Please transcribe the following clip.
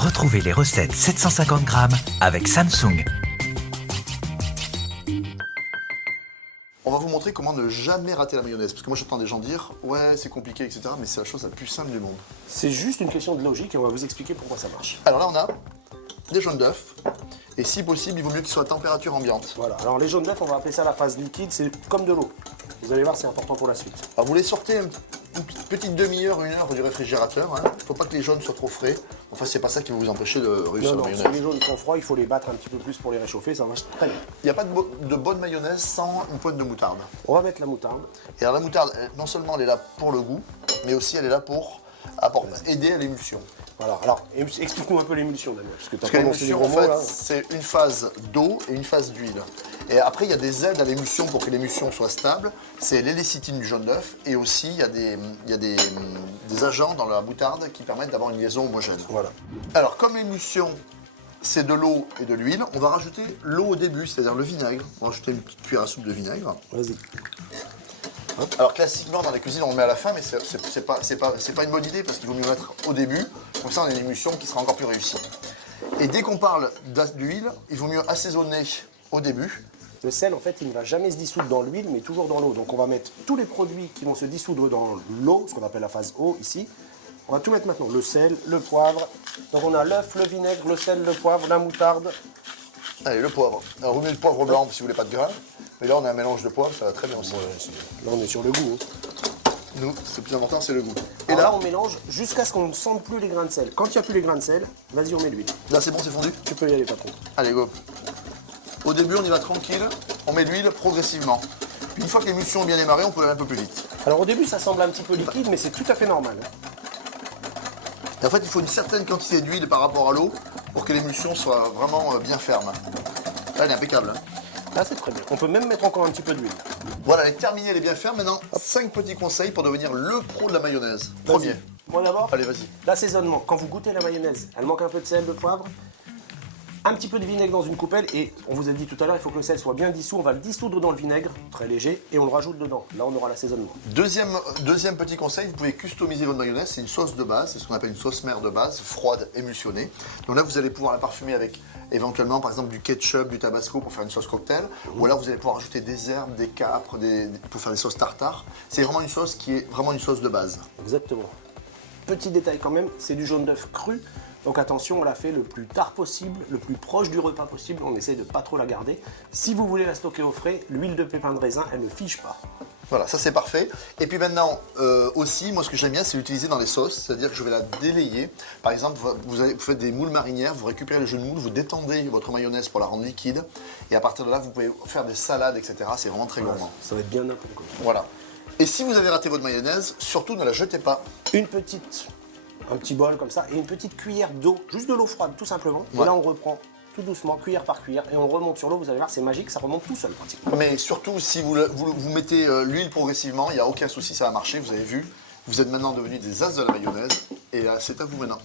Retrouvez les recettes 750 grammes avec Samsung. On va vous montrer comment ne jamais rater la mayonnaise. Parce que moi j'entends des gens dire « Ouais, c'est compliqué, etc. » Mais c'est la chose la plus simple du monde. C'est juste une question de logique et on va vous expliquer pourquoi ça marche. Alors là, on a des jaunes d'œufs. Et si possible, il vaut mieux qu'ils soient à température ambiante. Voilà, alors les jaunes d'œufs, on va appeler ça la phase liquide, c'est comme de l'eau. Vous allez voir, c'est important pour la suite. Alors vous les sortez une petite demi-heure, 1 heure du réfrigérateur. Il ne faut pas que les jaunes soient trop frais. Enfin, c'est pas ça qui va vous empêcher de réussir la mayonnaise. Si les jaunes sont froids, il faut les battre un petit peu plus pour les réchauffer, ça marche très bien. Il n'y a pas de bonne mayonnaise sans une pointe de moutarde. On va mettre la moutarde. Et alors la moutarde, non seulement elle est là pour le goût, mais aussi elle est là pour aider à l'émulsion. Voilà, alors explique-nous un peu l'émulsion, Daniel. Parce que l'émulsion, en fait, c'est une phase d'eau et une phase d'huile. Et après, il y a des aides à l'émulsion pour que l'émulsion soit stable. C'est l'hélécitine du jaune d'œuf et aussi il y a des agents dans la moutarde qui permettent d'avoir une liaison homogène. Voilà. Alors, comme l'émulsion, c'est de l'eau et de l'huile, on va rajouter l'eau au début, c'est-à-dire le vinaigre. On va rajouter une petite cuillère à soupe de vinaigre. Vas-y. Alors classiquement dans les cuisines on le met à la fin, mais c'est pas une bonne idée parce qu'il vaut mieux mettre au début, comme ça on a une émulsion qui sera encore plus réussie. Et dès qu'on parle d'huile, il vaut mieux assaisonner au début. Le sel, en fait, il ne va jamais se dissoudre dans l'huile, mais toujours dans l'eau. Donc on va mettre tous les produits qui vont se dissoudre dans l'eau, ce qu'on appelle la phase eau ici. On va tout mettre maintenant, le sel, le poivre. Donc on a l'œuf, le vinaigre, le sel, le poivre, la moutarde. Allez, le poivre. Alors vous mettez le poivre blanc si vous voulez pas de gras. Mais là on a un mélange de poivre, ça va très bien aussi. Ouais, là on est sur le goût. Nous, le plus important c'est le goût. Et là on mélange jusqu'à ce qu'on ne sente plus les grains de sel. Quand il n'y a plus les grains de sel, vas-y on met l'huile. Là c'est bon, c'est fondu? Tu peux y aller patron. Allez, go. Au début on y va tranquille, on met l'huile progressivement. Une fois que l'émulsion est bien démarrée, on peut aller un peu plus vite. Alors au début ça semble un petit peu liquide, mais c'est tout à fait normal. Et en fait il faut une certaine quantité d'huile par rapport à l'eau pour que l'émulsion soit vraiment bien ferme. Là elle est impeccable. Là c'est très bien. On peut même mettre encore un petit peu d'huile. Voilà, elle est terminée, elle est bien ferme. Maintenant, 5 petits conseils pour devenir le pro de la mayonnaise. Premier. Moi d'abord, Allez, vas-y. l'assaisonnement. Quand vous goûtez la mayonnaise, elle manque un peu de sel, de poivre, un petit peu de vinaigre dans une coupelle et on vous a dit tout à l'heure, il faut que le sel soit bien dissous. On va le dissoudre dans le vinaigre, très léger, et on le rajoute dedans. Là, on aura l'assaisonnement. Deuxième petit conseil, vous pouvez customiser votre mayonnaise. C'est une sauce de base, c'est ce qu'on appelle une sauce mère de base, froide, émulsionnée. Donc là, vous allez pouvoir la parfumer avec éventuellement, par exemple, du ketchup, du tabasco pour faire une sauce cocktail. Ou alors, vous allez pouvoir rajouter des herbes, des capres, pour faire des sauces tartare. C'est vraiment une sauce qui est vraiment une sauce de base. Exactement. Petit détail quand même, c'est du jaune d'œuf cru. Donc attention, on la fait le plus tard possible, le plus proche du repas possible. On essaie de pas trop la garder. Si vous voulez la stocker au frais, l'huile de pépin de raisin, elle ne fiche pas. Voilà, ça c'est parfait. Et puis maintenant, aussi, moi ce que j'aime bien, c'est l'utiliser dans les sauces, c'est-à-dire que je vais la délayer. Par exemple, vous faites des moules marinières, vous récupérez le jus de moule, vous détendez votre mayonnaise pour la rendre liquide, et à partir de là, vous pouvez faire des salades, etc. C'est vraiment très gourmand. Ça va être bien n'importe quoi. Voilà. Et si vous avez raté votre mayonnaise, surtout ne la jetez pas. Un petit bol comme ça, et une petite cuillère d'eau, juste de l'eau froide, tout simplement. Ouais. Et là, on reprend tout doucement, cuillère par cuillère, et on remonte sur l'eau. Vous allez voir, c'est magique, ça remonte tout seul pratiquement. Mais surtout, si vous mettez l'huile progressivement, il n'y a aucun souci, ça va marcher, vous avez vu. Vous êtes maintenant devenus des as de la mayonnaise, et c'est à vous maintenant.